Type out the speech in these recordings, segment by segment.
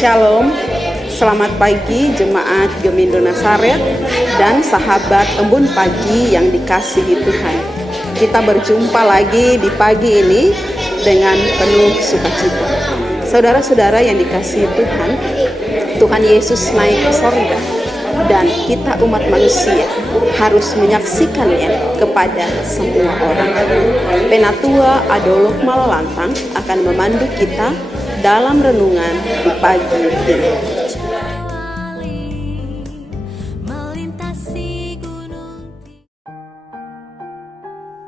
Shalom, selamat pagi jemaat Gemindo Nazaret dan sahabat embun pagi yang dikasihi Tuhan. Kita berjumpa lagi di pagi ini dengan penuh sukacita. Saudara-saudara yang dikasihi Tuhan, Tuhan Yesus naik ke sorga dan kita umat manusia harus menyaksikannya kepada semua orang. Penatua Adolok Malalantang akan memandu kita dalam renungan di pagi ini.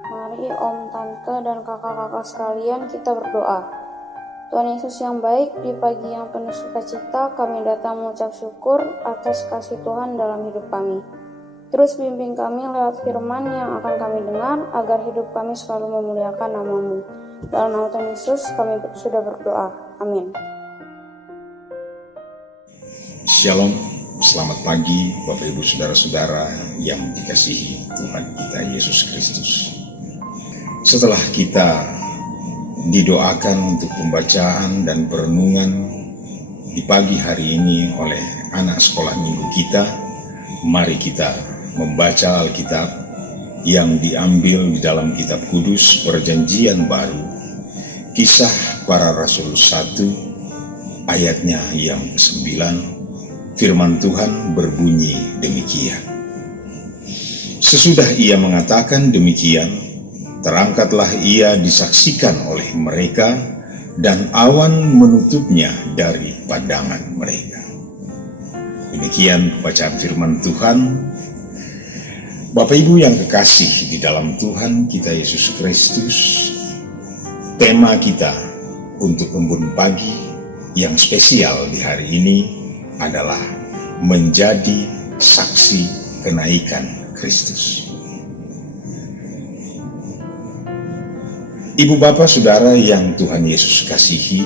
Mari om, tante, dan kakak-kakak sekalian kita berdoa. Tuhan Yesus yang baik, di pagi yang penuh sukacita kami datang mengucap syukur atas kasih Tuhan dalam hidup kami. Terus bimbing kami lewat firman yang akan kami dengar, agar hidup kami selalu memuliakan nama-Mu. Dalam nama Tuhan Yesus kami sudah berdoa. Amin. Shalom, selamat pagi Bapak Ibu Saudara-saudara yang dikasihi Tuhan kita Yesus Kristus. Setelah kita didoakan untuk pembacaan dan perenungan di pagi hari ini oleh anak sekolah minggu kita, mari kita membaca Alkitab yang diambil di dalam kitab kudus Perjanjian Baru, Kisah Para Rasul 1 ayatnya yang ke-9. Firman Tuhan berbunyi demikian. Sesudah ia mengatakan demikian, terangkatlah ia disaksikan oleh mereka, dan awan menutupnya dari pandangan mereka. Demikian bacaan firman Tuhan. Bapak Ibu yang kekasih di dalam Tuhan kita Yesus Kristus, tema kita untuk embun pagi yang spesial di hari ini adalah menjadi saksi kenaikan Kristus. Ibu bapak saudara yang Tuhan Yesus kasihi,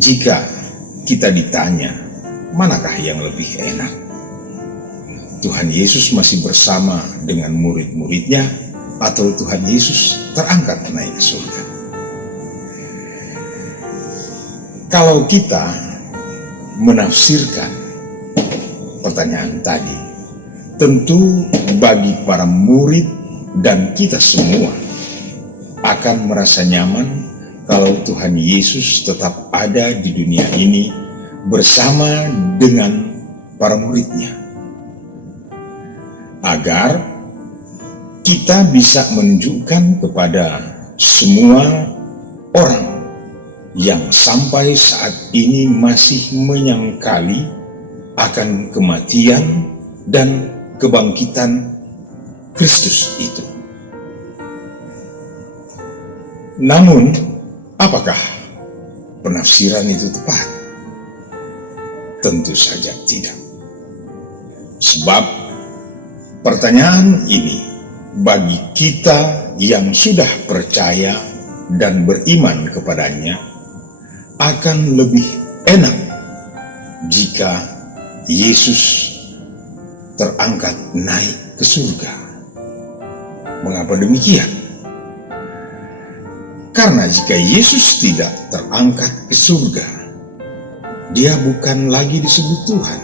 jika kita ditanya manakah yang lebih enak, Tuhan Yesus masih bersama dengan murid-muridnya atau Tuhan Yesus terangkat naik ke surga? Kalau kita menafsirkan pertanyaan tadi, tentu bagi para murid dan kita semua akan merasa nyaman kalau Tuhan Yesus tetap ada di dunia ini bersama dengan para muridnya, agar kita bisa menunjukkan kepada semua orang yang sampai saat ini masih menyangkali akan kematian dan kebangkitan Kristus itu. Namun, apakah penafsiran itu tepat? Tentu saja tidak. Sebab pertanyaan ini bagi kita yang sudah percaya dan beriman kepadanya akan lebih enak jika Yesus terangkat naik ke surga. Mengapa demikian? Karena jika Yesus tidak terangkat ke surga, dia bukan lagi disebut Tuhan.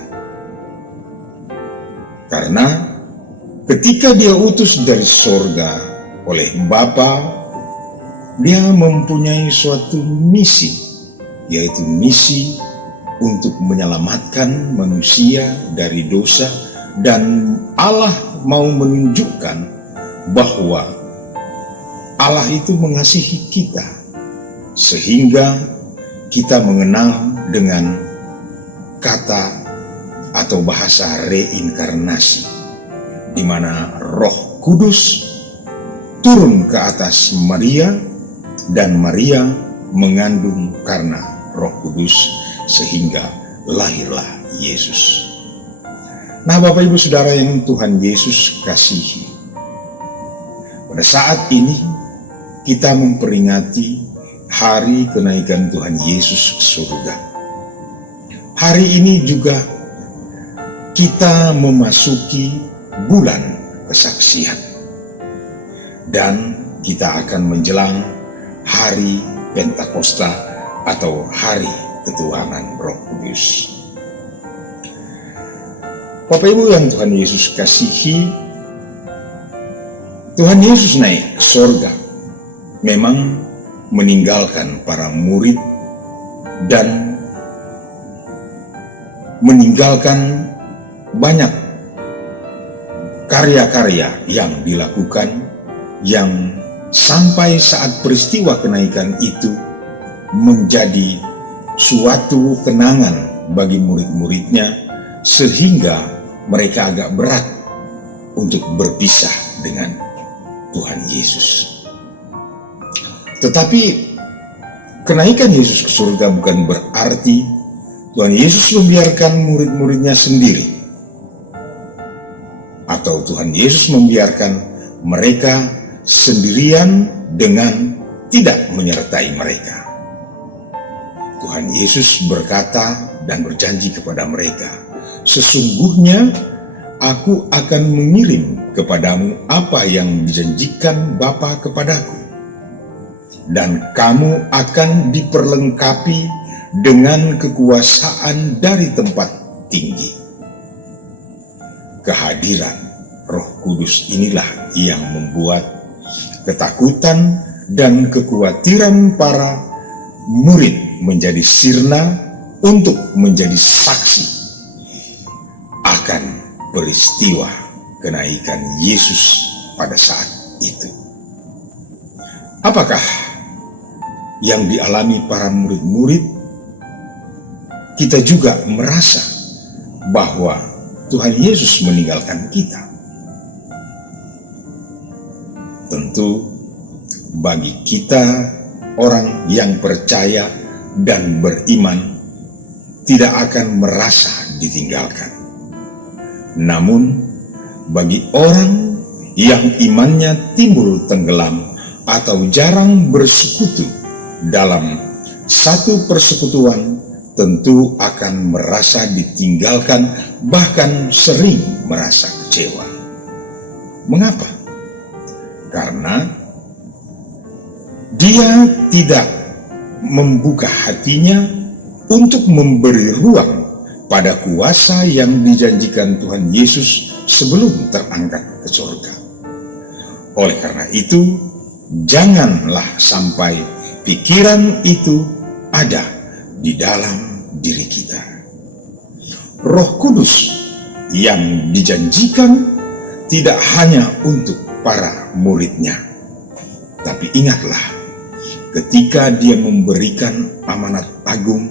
Karena ketika dia utus dari surga oleh Bapa, dia mempunyai suatu misi, yaitu misi untuk menyelamatkan manusia dari dosa, dan Allah mau menunjukkan bahwa Allah itu mengasihi kita sehingga kita mengenal dengan kata atau bahasa reinkarnasi, di mana Roh Kudus turun ke atas Maria dan Maria mengandung karena Roh Kudus sehingga lahirlah Yesus. Nah, Bapak Ibu Saudara yang Tuhan Yesus kasihi, pada saat ini kita memperingati hari kenaikan Tuhan Yesus ke surga. Hari ini juga kita memasuki bulan kesaksian, dan kita akan menjelang hari Pentakosta atau hari ketuhanan Roh Kudus. Bapak Ibu yang Tuhan Yesus kasihi, Tuhan Yesus naik ke sorga, memang meninggalkan para murid dan meninggalkan banyak karya-karya yang dilakukan, yang sampai saat peristiwa kenaikan itu menjadi suatu kenangan bagi murid-muridnya, sehingga mereka agak berat untuk berpisah dengan Tuhan Yesus. Tetapi kenaikan Yesus ke surga bukan berarti Tuhan Yesus membiarkan murid-muridnya sendiri, atau Tuhan Yesus membiarkan mereka sendirian dengan tidak menyertai mereka. Tuhan Yesus berkata dan berjanji kepada mereka, "Sesungguhnya Aku akan mengirim kepadamu apa yang dijanjikan Bapa kepadaku, dan kamu akan diperlengkapi dengan kekuasaan dari tempat tinggi." Kehadiran Roh Kudus inilah yang membuat ketakutan dan kekhawatiran para murid menjadi sirna untuk menjadi saksi akan peristiwa kenaikan Yesus pada saat itu. Apakah yang dialami para murid-murid? Kita juga merasa bahwa Tuhan Yesus meninggalkan kita. Tentu bagi kita, orang yang percaya dan beriman, tidak akan merasa ditinggalkan. Namun bagi orang yang imannya timbul tenggelam atau jarang bersekutu dalam satu persekutuan, tentu akan merasa ditinggalkan, bahkan sering merasa kecewa. Mengapa? Karena dia tidak membuka hatinya untuk memberi ruang pada kuasa yang dijanjikan Tuhan Yesus sebelum terangkat ke surga. Oleh karena itu, janganlah sampai pikiran itu ada di dalam diri kita. Roh Kudus yang dijanjikan tidak hanya untuk para muridnya, tapi ingatlah, ketika dia memberikan amanat agung,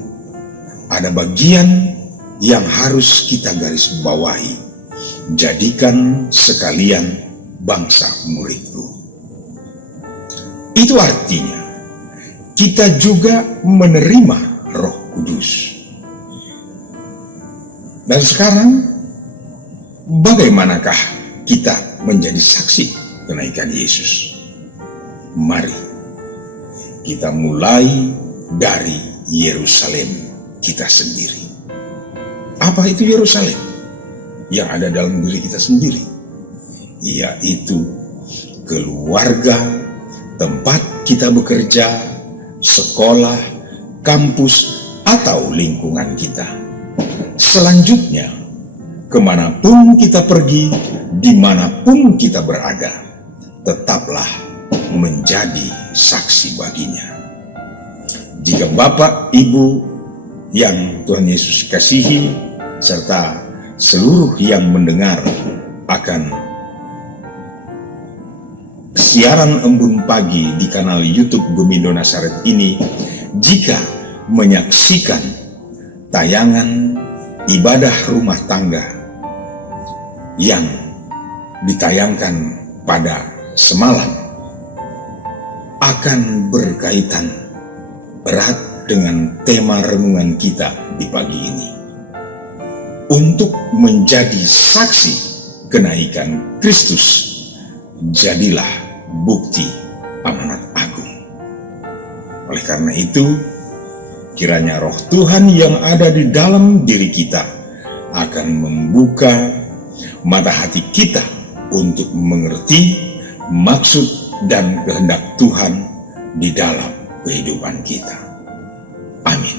ada bagian yang harus kita garis bawahi: jadikan sekalian bangsa muridku. Itu artinya kita juga menerima Roh Kudus. Dan sekarang, bagaimanakah kita menjadi saksi kenaikan Yesus? Mari kita mulai dari Yerusalem kita sendiri. Apa itu Yerusalem yang ada dalam diri kita sendiri? Yaitu keluarga, tempat kita bekerja, sekolah, kampus, atau lingkungan kita. Selanjutnya, kemanapun kita pergi, dimanapun kita berada, tetaplah menjadi saksi baginya. Jika Bapak, Ibu yang Tuhan Yesus kasihi, serta seluruh yang mendengar akan siaran Embun Pagi di kanal YouTube Gemindo Nasaret ini, jika menyaksikan tayangan ibadah rumah tangga yang ditayangkan pada semalam, akan berkaitan erat dengan tema renungan kita di pagi ini, untuk menjadi saksi kenaikan Kristus. Jadilah bukti amanat agung. Oleh karena itu, kiranya Roh Tuhan yang ada di dalam diri kita akan membuka mata hati kita untuk mengerti maksud dan kehendak Tuhan di dalam kehidupan kita. Amin.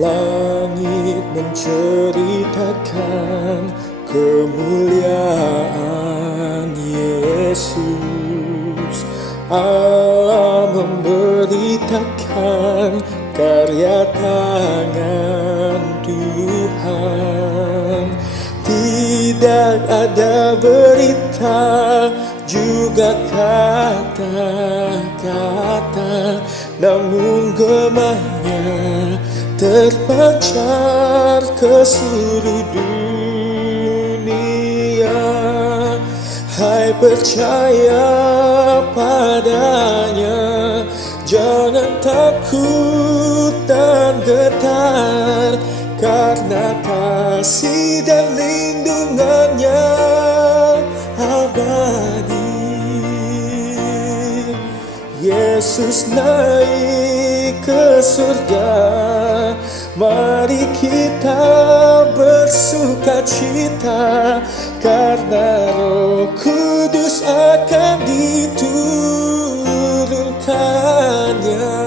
Langit menceritakan kemuliaan Yesus. Allah memberitakan karya tangan Tuhan. Tidak ada berita, juga kata-kata, namun gemahnya terpancar ke seluruh dunia. Hai percaya padanya, jangan takut dan getar, karena kasih dan lindungannya abadi. Yesus naik ke surga, mari kita bersukacita, karena Roh Kudus akan diturunkannya.